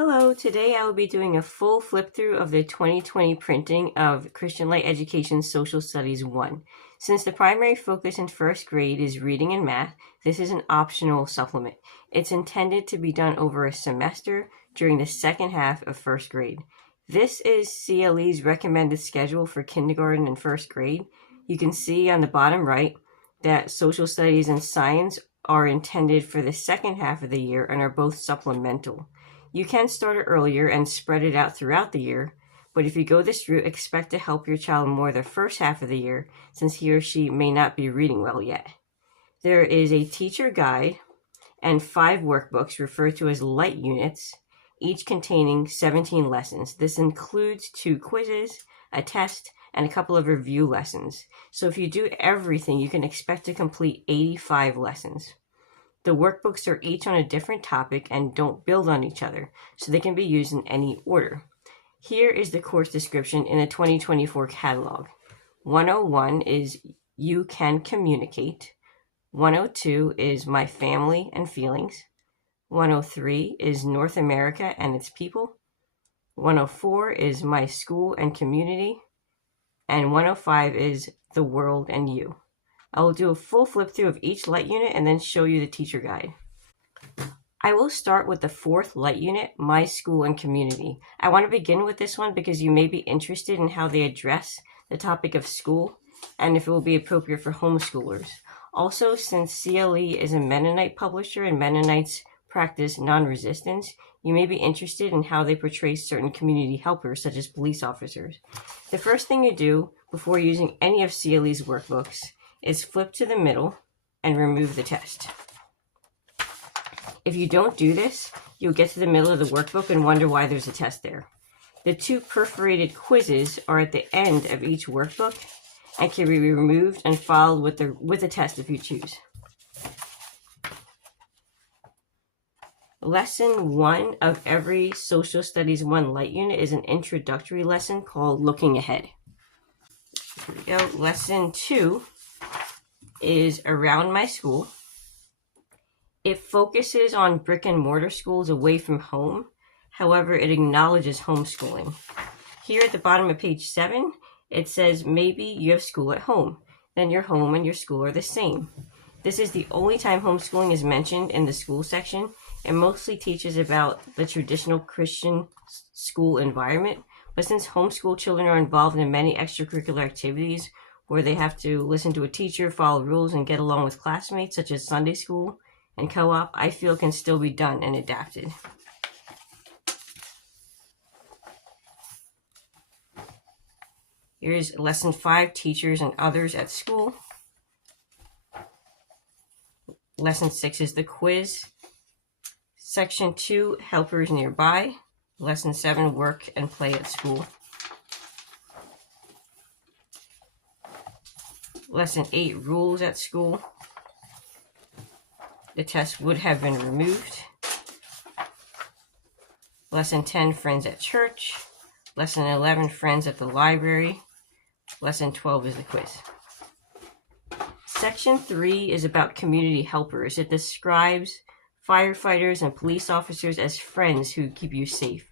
Hello, today I will be doing a full flip through of the 2020 printing of Christian Light Education Social Studies 1. Since the primary focus in first grade is reading and math, this is an optional supplement. It's intended to be done over a semester during the second half of first grade. This is CLE's recommended schedule for kindergarten and first grade. You can see on the bottom right that social studies and science are intended for the second half of the year and are both supplemental. You can start it earlier and spread it out throughout the year, but if you go this route, expect to help your child more the first half of the year since he or she may not be reading well yet. There is a teacher guide and 5 workbooks referred to as LightUnits, each containing 17 lessons. This includes 2 quizzes, a test, and a couple of review lessons. So if you do everything, you can expect to complete 85 lessons. The workbooks are each on a different topic and don't build on each other, so they can be used in any order. Here is the course description in the 2024 catalog. 101 is You Can Communicate. 102 is My Family and Feelings. 103 is North America and Its People. 104 is My School and Community. And 105 is The World and You. I will do a full flip through of each light unit and then show you the teacher guide. I will start with the 4th light unit, My School and Community. I want to begin with this one because you may be interested in how they address the topic of school and if it will be appropriate for homeschoolers. Also, since CLE is a Mennonite publisher and Mennonites practice non-resistance, you may be interested in how they portray certain community helpers such as police officers. The first thing you do before using any of CLE's workbooks is flip to the middle and remove the test. If you don't do this, you'll get to the middle of the workbook and wonder why there's a test there. The 2 perforated quizzes are at the end of each workbook and can be removed and followed with the test if you choose. Lesson 1 of every Social Studies 1 light unit is an introductory lesson called Looking Ahead. Here we go. Lesson 2 is Around My School. It focuses on brick and mortar schools away from home. However, it acknowledges homeschooling. Here at the bottom of page 7, it says maybe you have school at home. Then your home and your school are the same. This is the only time homeschooling is mentioned in the school section. It mostly teaches about the traditional Christian school environment. But since homeschool children are involved in many extracurricular activities where they have to listen to a teacher, follow rules, and get along with classmates, such as Sunday school and co-op, I feel can still be done and adapted. Here's Lesson 5, Teachers and Others at School. Lesson 6 is the quiz. Section 2, Helpers Nearby. Lesson 7, Work and Play at School. Lesson 8, Rules at School. The test would have been removed. Lesson 10, Friends at Church. Lesson 11, Friends at the Library. Lesson 12 is the quiz. Section 3 is about community helpers. It describes firefighters and police officers as friends who keep you safe.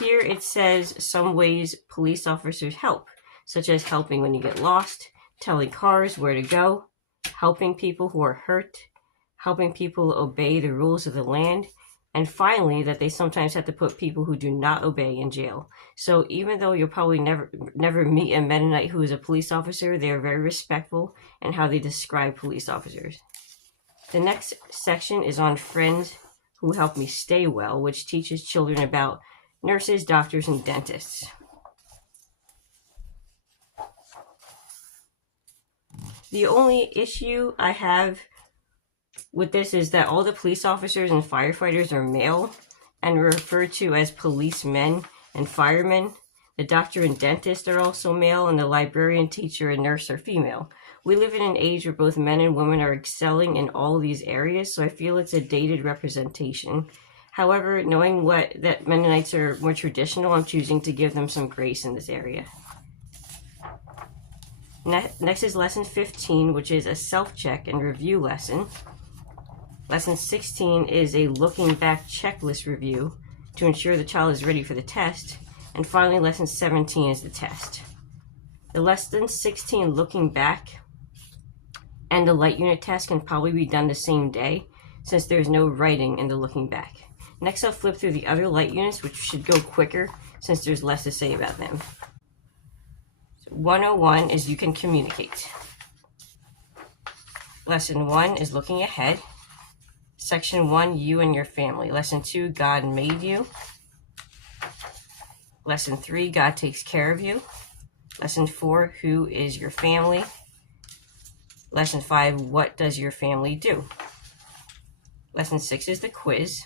Here it says some ways police officers help, such as helping when you get lost, telling cars where to go, helping people who are hurt, helping people obey the rules of the land, and finally that they sometimes have to put people who do not obey in jail. So even though you'll probably never meet a Mennonite who is a police officer, they are very respectful in how they describe police officers. The next section is on Friends Who Help Me Stay Well, which teaches children about nurses, doctors, and dentists. The only issue I have with this is that all the police officers and firefighters are male and referred to as policemen and firemen. The doctor and dentist are also male, and the librarian, teacher, and nurse are female. We live in an age where both men and women are excelling in all these areas, so I feel it's a dated representation. However, knowing that Mennonites are more traditional, I'm choosing to give them some grace in this area. Next is Lesson 15, which is a self-check and review lesson. Lesson 16 is a looking back checklist review to ensure the child is ready for the test. And finally, lesson 17 is the test. The lesson 16 looking back and the LightUnit test can probably be done the same day since there's no writing in the looking back. Next, I'll flip through the other LightUnits, which should go quicker since there's less to say about them. So 101 is you can communicate. Lesson 1 is looking ahead. Section 1, you and your family. Lesson 2, God made you. Lesson 3, God takes care of you. Lesson 4, who is your family? Lesson 5, what does your family do? Lesson 6 is the quiz.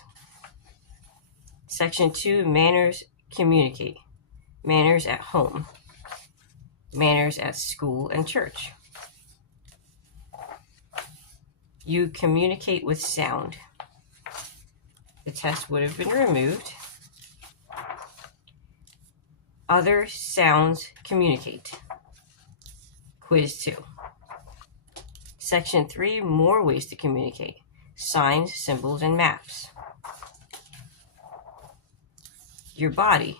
Section 2, manners, communicate. Manners at home. Manners at school and church. You communicate with sound. The test would have been removed. Other sounds communicate. Quiz 2. Section 3, more ways to communicate. Signs, symbols, and maps. Your body.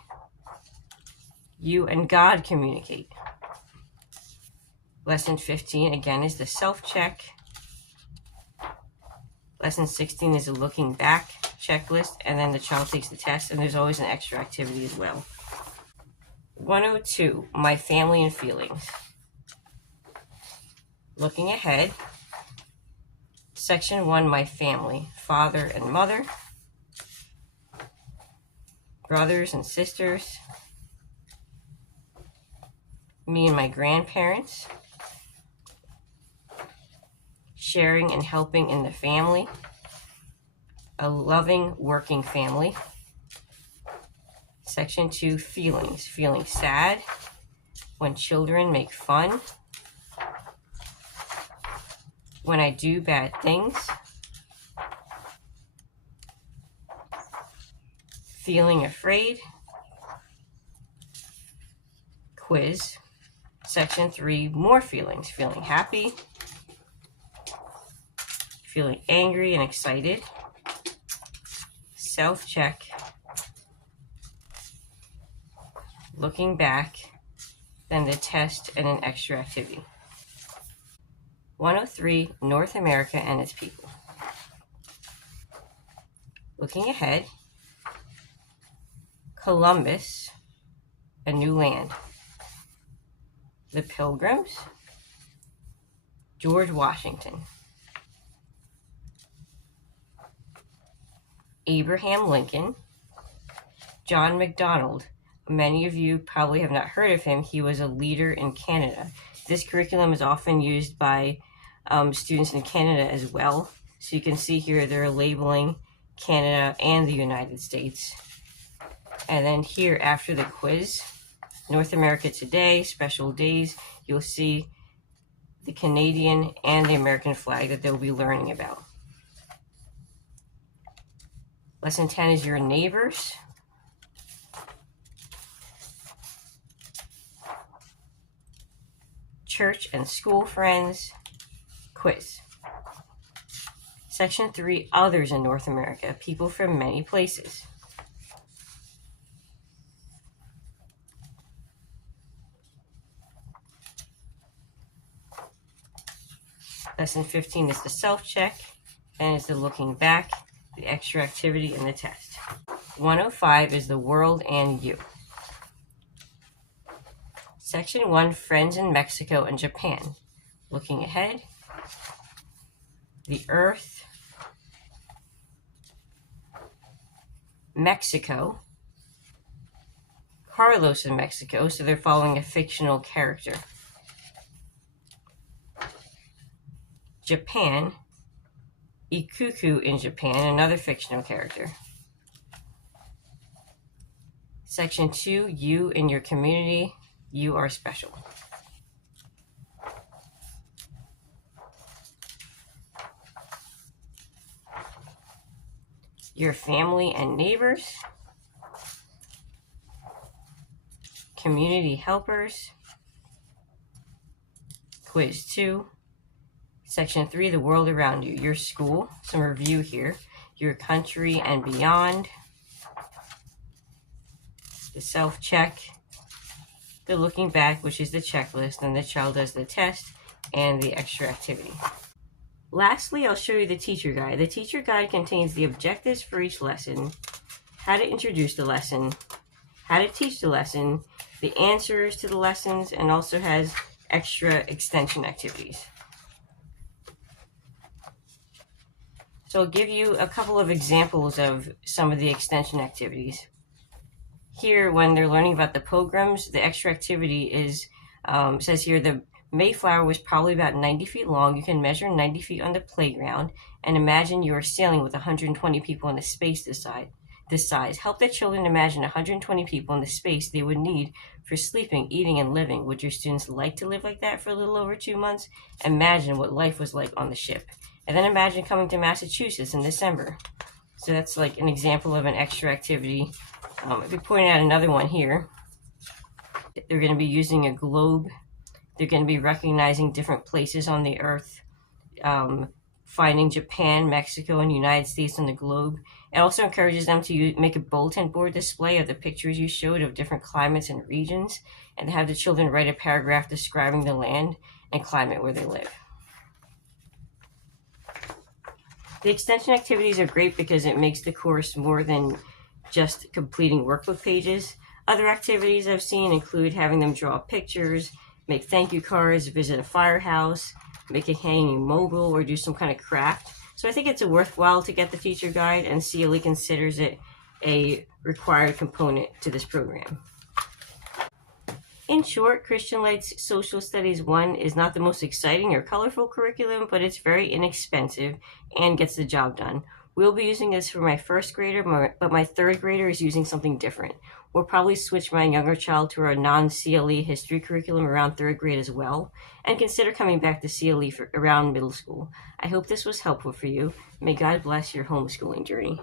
You and God communicate. Lesson 15, again, is the self-check. Lesson 16 is a looking back checklist, and then the child takes the test, and there's always an extra activity as well. 102, my family and feelings. Looking ahead. Section 1, my family, father and mother, brothers and sisters, me and my grandparents, sharing and helping in the family, a loving working family. Section 2, feelings, feeling sad when children make fun, when I do bad things, feeling afraid. Quiz. Section 3, more feelings, feeling happy, feeling angry and excited, self-check, looking back, then the test and an extra activity. 103, North America and its people. Looking ahead. Columbus, a new land. The Pilgrims, George Washington, Abraham Lincoln, John MacDonald. Many of you probably have not heard of him. He was a leader in Canada. This curriculum is often used by students in Canada as well. So you can see here they're labeling Canada and the United States. And then here after the quiz, North America Today, special days, you'll see the Canadian and the American flag that they'll be learning about. Lesson 10 is your neighbors. Church and school friends. Quiz. Section 3, others in North America, people from many places. Lesson 15 is the self-check, and is the looking back, the extra activity, and the test. 105 is the world and you. Section 1, friends in Mexico and Japan. Looking ahead. The earth. Mexico. Carlos in Mexico, so they're following a fictional character. Japan. Ikuku in Japan, another fictional character. Section 2, you in your community, you are special. Your family and neighbors. Community helpers. Quiz 2. Section 3, the world around you, your school, some review here, your country and beyond, the self-check, the looking back, which is the checklist, and the child does the test and the extra activity. Lastly, I'll show you the teacher guide. The teacher guide contains the objectives for each lesson, how to introduce the lesson, how to teach the lesson, the answers to the lessons, and also has extra extension activities. So I'll give you a couple of examples of some of the extension activities. Here, when they're learning about the pilgrims, the extra activity is, says here, the Mayflower was probably about 90 feet long. You can measure 90 feet on the playground and imagine you are sailing with 120 people in a space this size. Help the children imagine 120 people in the space they would need for sleeping, eating, and living. Would your students like to live like that for a little over 2 months? Imagine what life was like on the ship. And then imagine coming to Massachusetts in December. So that's like an example of an extra activity. If we point out another one here, they're going to be using a globe. They're going to be recognizing different places on the earth, finding Japan, Mexico, and United States on the globe. It also encourages them to make a bulletin board display of the pictures you showed of different climates and regions, and have the children write a paragraph describing the land and climate where they live. The extension activities are great because it makes the course more than just completing workbook pages. Other activities I've seen include having them draw pictures, make thank you cards, visit a firehouse, make a hanging mobile, or do some kind of craft. So I think it's worthwhile to get the teacher guide, and CLE considers it a required component to this program. In short, Christian Light's Social Studies 1 is not the most exciting or colorful curriculum, but it's very inexpensive and gets the job done. We'll be using this for my first grader, but my third grader is using something different. We'll probably switch my younger child to our non-CLE history curriculum around third grade as well, and consider coming back to CLE for around middle school. I hope this was helpful for you. May God bless your homeschooling journey.